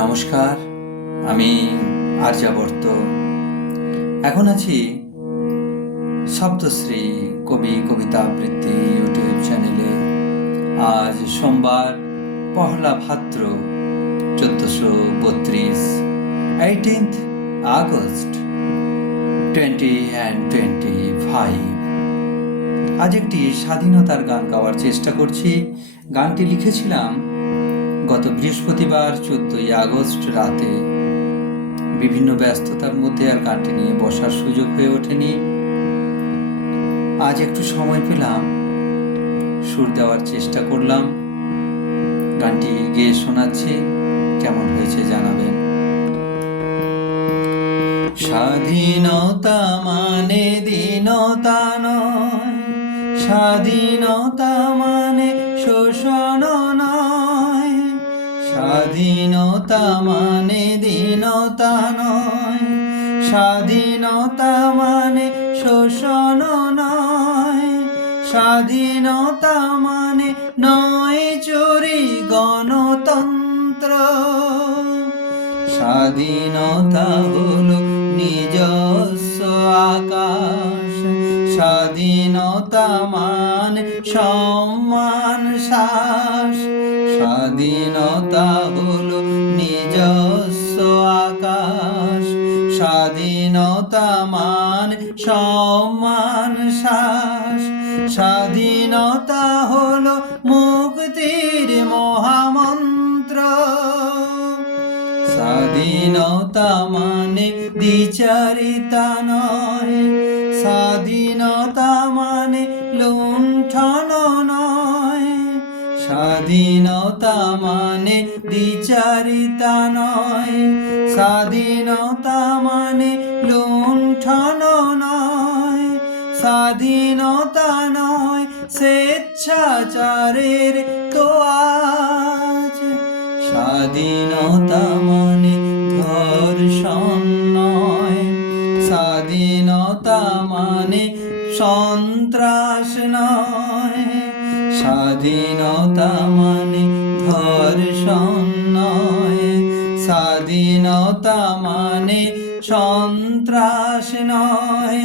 নমস্কার, আমি আর্যাবর্ত এখন আছি সপ্তশ্রী কবি কবিতা আবৃত্তি ইউটিউব চ্যানেলে। আজ সোমবার, পহলা ভাদ্র, চোদ্দশো বত্রিশ eighteenth August twenty and twenty five আজ একটি স্বাধীনতার গান গাওয়ার চেষ্টা করছি। গানটি লিখেছিলাম গত বৃহস্পতিবার চোদ্দই আগস্ট রাতে বিভিন্ন ব্যস্ততার মধ্যে আর গানটি নিয়ে বসার সুযোগ হয়ে ওঠেনি। আজ একটু সময় পেলাম, সুর দেওয়ার চেষ্টা করলাম। গানটি গেয়ে শোনাচ্ছি, কেমন হয়েছে জানাবেন। স্বাধীনতা মানে দীনতা নয়, স্বাধীনতা মানে স্বাধীনতা মানে দীনতা নয়, স্বাধীনতা মানে শোষণ নয়, স্বাধীনতা মানে নয় চুরি গণতন্ত্র। স্বাধীনতা হলো নিজস্ব আকাশ, স্বাধীনতা মান সম্মান শ্বাস স্বাধীনতা মান সম্মান শ্বাস। স্বাধীনতা হল মুক্তির মহামন্ত্র। স্বাধীনতা মানে দ্বিচারিতা নয় স্বাধীনতা স্বাধীনতা মানে দ্বিচারিতা নয়। স্বাধীনতা মানে লুণ্ঠন নয়। স্বাধীনতা নয় স্বেচ্ছাচারের তো আজ। স্বাধীনতা মানে ধর্ষণ নয়। স্বাধীনতা মানে সন্ত্রাস নয়। স্বাধীনতা মানে ধর্ষণ নয়। স্বাধীনতা মানে সন্ত্রাস নয়।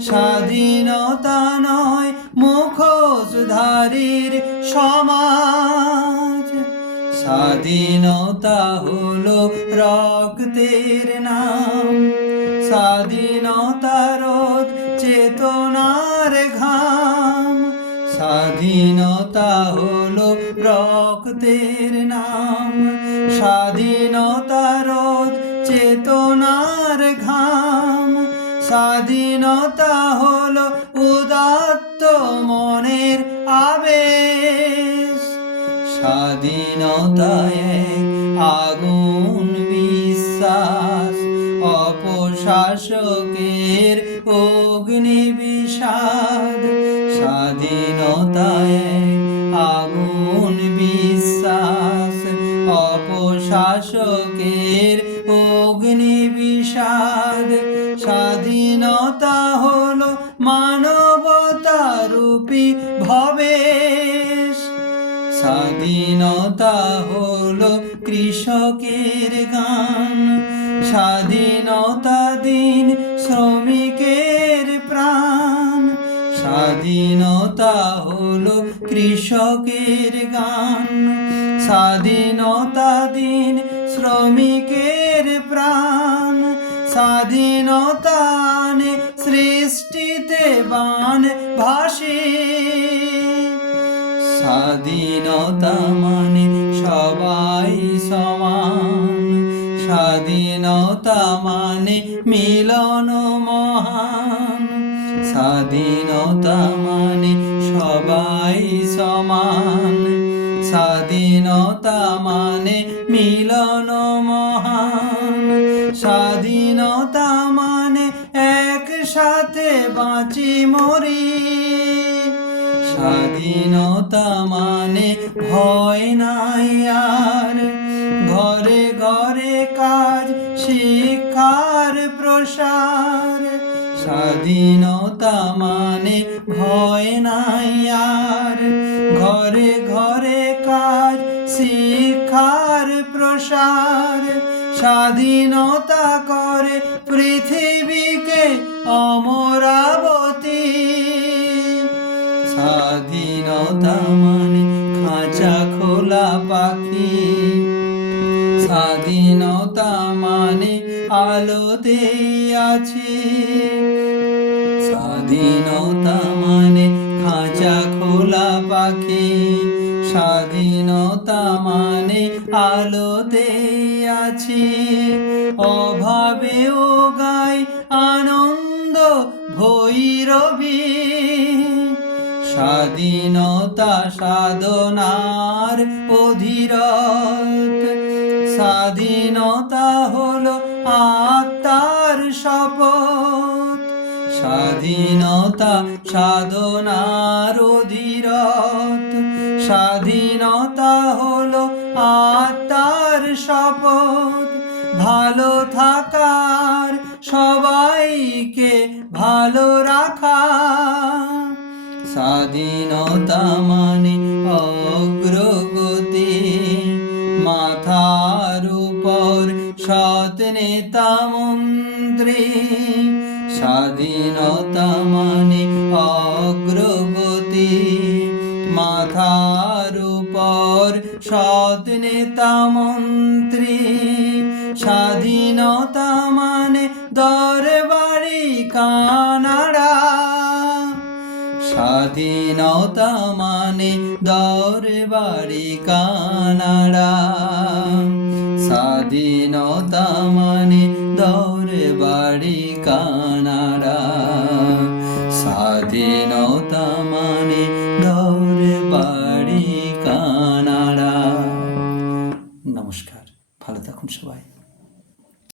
স্বাধীনতা নয় মুখোশধারীর সমাজ। স্বাধীনতা হলো রক্তের নাম। স্বাধীনতা রোধ চেতনার ঘাম স্বাধীনতা হলো রক্তের নাম। স্বাধীনতা রোধ চেতনার ঘাম। স্বাধীনতা হলো উদাত্ত মনের আবেশ। স্বাধীনতায় এক আগুন বিশ্বাস। অপশাসকের অগ্নি বিষাদ স্বাধীনতায় আগুন বিশ্বাস, অপশাসকের অগ্নি বিষাদ স্বাধীনতা হলো মানবতারূপী ভবেশ। স্বাধীনতা হলো কৃষকের গান। স্বাধীনতা দিন শ্রমিকের প্রাণ স্বাধীনতা হলো কৃষকের গান। স্বাধীনতা দিন শ্রমিকের প্রাণ। স্বাধীনতা সৃষ্টিতে বান ভাসে। স্বাধীনতা মানে সবাই সমান। স্বাধীনতা মানে মিলন মহান। স্বাধীনতা বাঁচি মরি, স্বাধীনতা মানে ভয় নাই আর। ঘরে ঘরে কাজ, শিক্ষার প্রসার। স্বাধীনতা মানে ভয় নাই আর। ঘরে স্বাধীনতা মানে আলোতে আছি। স্বাধীনতা মানে খাঁচা খোলা পাখি। স্বাধীনতা মানে আলোতে আছি। অভাবেও গাই আনন্দ ভৈরবী। স্বাধীনতা সাধনার অধীরত। স্বাধীনতা হলো আত্মার শপথ। স্বাধীনতা সাধনার অধীরত। স্বাধীনতা হলো আত্মার শপথ। ভালো থাকার সবাইকে ভালো রাখা স্বাধীনতা মানে অগ্রগতি। মাথার উপর সৎ নেতা মন্ত্রী। স্বাধীনতা মানে অগ্রগতি। মাথার উপর সৎ নেতা মন্ত্রী। স্বাধীনতা মানে দরবারি কানাড়া। স্বাধীনতা মানে দরবারি কানাড়া। স্বাধীনতা মানে দরবারি কানাড়া। স্বাধীনতা